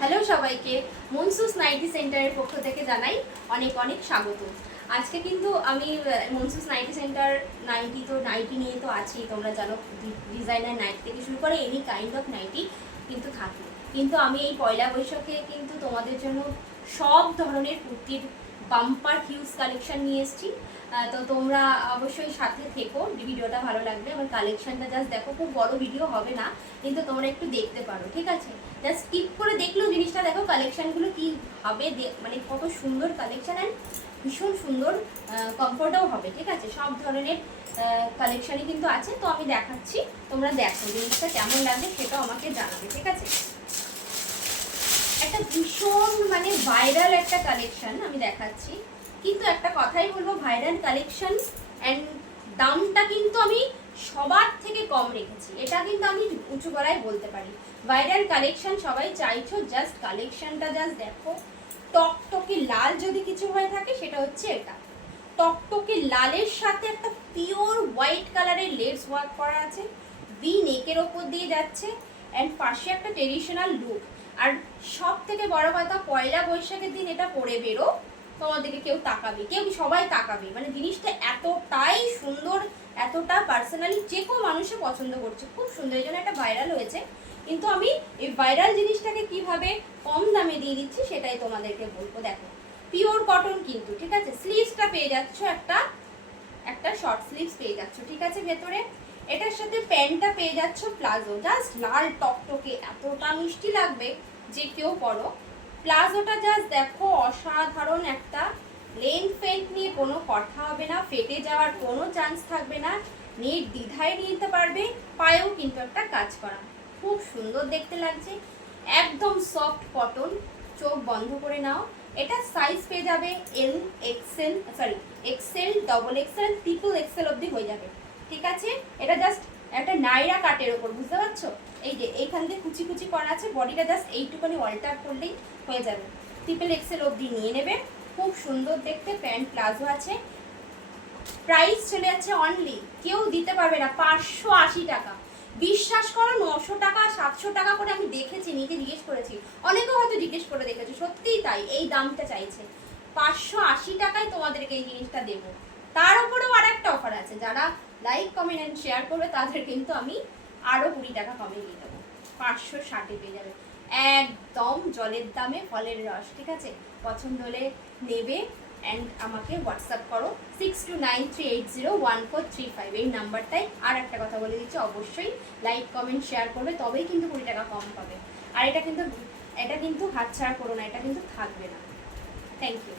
Hello সবাইকে, মনসুস nightie সেন্টারের পক্ষ থেকে জানাই অনেক অনেক স্বাগত। আজকে কিন্তু আমি মনসুস নাইটি সেন্টার নাইটি নিয়ে তো আছি, তোমরা জানো ডিজাইনার নাইটি থেকে শুরু করে এনি কাইন্ড অফ নাইটি কিন্তু থাকে। কিন্তু আমি এই পয়লা বৈশাখে কিন্তু তোমাদের জন্য সব ধরনের কুর্তির বাম্পার হিউজ কালেকশন নিয়ে এসেছি। তো তোমরা অবশ্যই সাথে থেকো, ভিডিওটা ভালো লাগবে। আমার কালেকশনটা জাস্ট দেখো, খুব বড় ভিডিও হবে না, কিন্তু তোমরা একটু দেখতে পারো, ঠিক আছে? জাস্ট স্কিপ করে দেখলেও জিনিসটা দেখো কালেকশানগুলো কী হবে, মানে কত সুন্দর কালেকশান অ্যান্ড ভীষণ সুন্দর কমফোর্টও হবে, ঠিক আছে? সব ধরনের কালেকশানই কিন্তু আছে। তো আমি দেখাচ্ছি, তোমরা দেখো জিনিসটা কেমন লাগবে সেটাও আমাকে জানাবে, ঠিক আছে? একটা ভীষণ মানে ভাইরাল একটা কালেকশন আমি দেখাচ্ছি, কিন্তু একটা কথাই বলবো, ভাইরাল কালেকশন অ্যান্ড দামটা কিন্তু আমি সবার থেকে কম রেখেছি, এটা কিন্তু আমি উঁচু গলায় বলতে পারি। ভাইরাল কালেকশন সবাই চাইছো, জাস্ট কালেকশনটা জাস্ট দেখো। টকটকে লাল যদি কিছু হয়ে থাকে সেটা হচ্ছে এটা। টকটকে লালের সাথে একটা পিওর হোয়াইট কালারের লেস ওয়ার্ক করা আছে, ভি নেকের ওপর দিয়ে যাচ্ছে অ্যান্ড পাশে একটা ট্রেডিশনাল লুক। আর সব থেকে বড় কথা, পয়লা বৈশাখের দিন এটা পরে বেরো, তোমাদেরকে কেউ তাকাবে, সবাই তাকাবে, মানে জিনিসটা এতটাই সুন্দর, এতটা পার্সোনালি যে কোনো মানুষে পছন্দ করছে, খুব সুন্দর, এই জন্য একটা ভাইরাল হয়েছে। কিন্তু আমি এই ভাইরাল জিনিসটাকে কিভাবে কম দামে দিয়ে দিচ্ছি সেটাই তোমাদেরকে বলবো। দেখো, পিওর কটন কিন্তু, ঠিক আছে? স্লিভসটা পেয়ে যাচ্ছ, একটা শর্ট স্লিভস পেয়ে যাচ্ছ, ঠিক আছে? ভেতরে এটার সাথে প্যান্টটা পেয়ে যাচ্ছ প্লাজো, জাস্ট লাল টকটকে, এতটা মিষ্টি লাগবে যে কেউ পরো। প্লাজোটা জাস্ট দেখো, অসাধারণ একটা লেন্থ ফেন্ট নিয়ে কোনো কথা হবে না, ফেটে যাওয়ার কোনো চান্স থাকবে না, নির্দ্বিধায় নিতে পারবে। পায়েও কিন্তু একটা কাজ করা, খুব সুন্দর দেখতে লাগছে, একদম সফট কটন, চোখ বন্ধ করে নাও। এটা সাইজ পেয়ে যাবে L XL, XL, double XL, triple XL অবধি হয়ে যাবে, ঠিক আছে? এটা জাস্ট একটা নাইরা কাটের ওপর, বুঝতে পারছো? এই যে এইখান দিয়ে কুচি কুচি করা আছে, বডিটা জাস্ট এইটুখানি অল্টার করলেই হয়ে যাবে। ট্রিপল এক্সেল অবধি নিয়ে নেবে, খুব সুন্দর দেখতে। প্যান্ট প্লাজো আছে। প্রাইস চলে যাচ্ছে অনলি, কেউ দিতে পারবে না, 580 টাকা। বিশ্বাস করো, 900 টাকা 700 টাকা করে আমি দেখেছি, নিজে জিজ্ঞেস করেছি, অনেকেও হয়তো জিজ্ঞেস করে দেখেছি, সত্যিই তাই, এই দামটা চাইছে। 580 টাকায় তোমাদেরকে এই জিনিসটা দেবো। তার উপরেও আর একটা অফার আছে, যারা লাইক কমেন্ট অ্যান্ড শেয়ার করবে তাদের কিন্তু আমি আরও 20 টাকা কমে দিয়ে দেবো, 560 পেয়ে যাবে, একদম জলের দামে ফলের রস, ঠিক আছে? পছন্দ হলে নেবে অ্যান্ড আমাকে হোয়াটসঅ্যাপ করো 6293801435, এই নাম্বারটায়। আর একটা কথা বলে দিচ্ছি, অবশ্যই লাইক কমেন্ট শেয়ার করবে, তবেই কিন্তু 20 টাকা কম পাবে। আর এটা কিন্তু হাতছাড়া করো না, এটা কিন্তু থাকবে না। Thank you.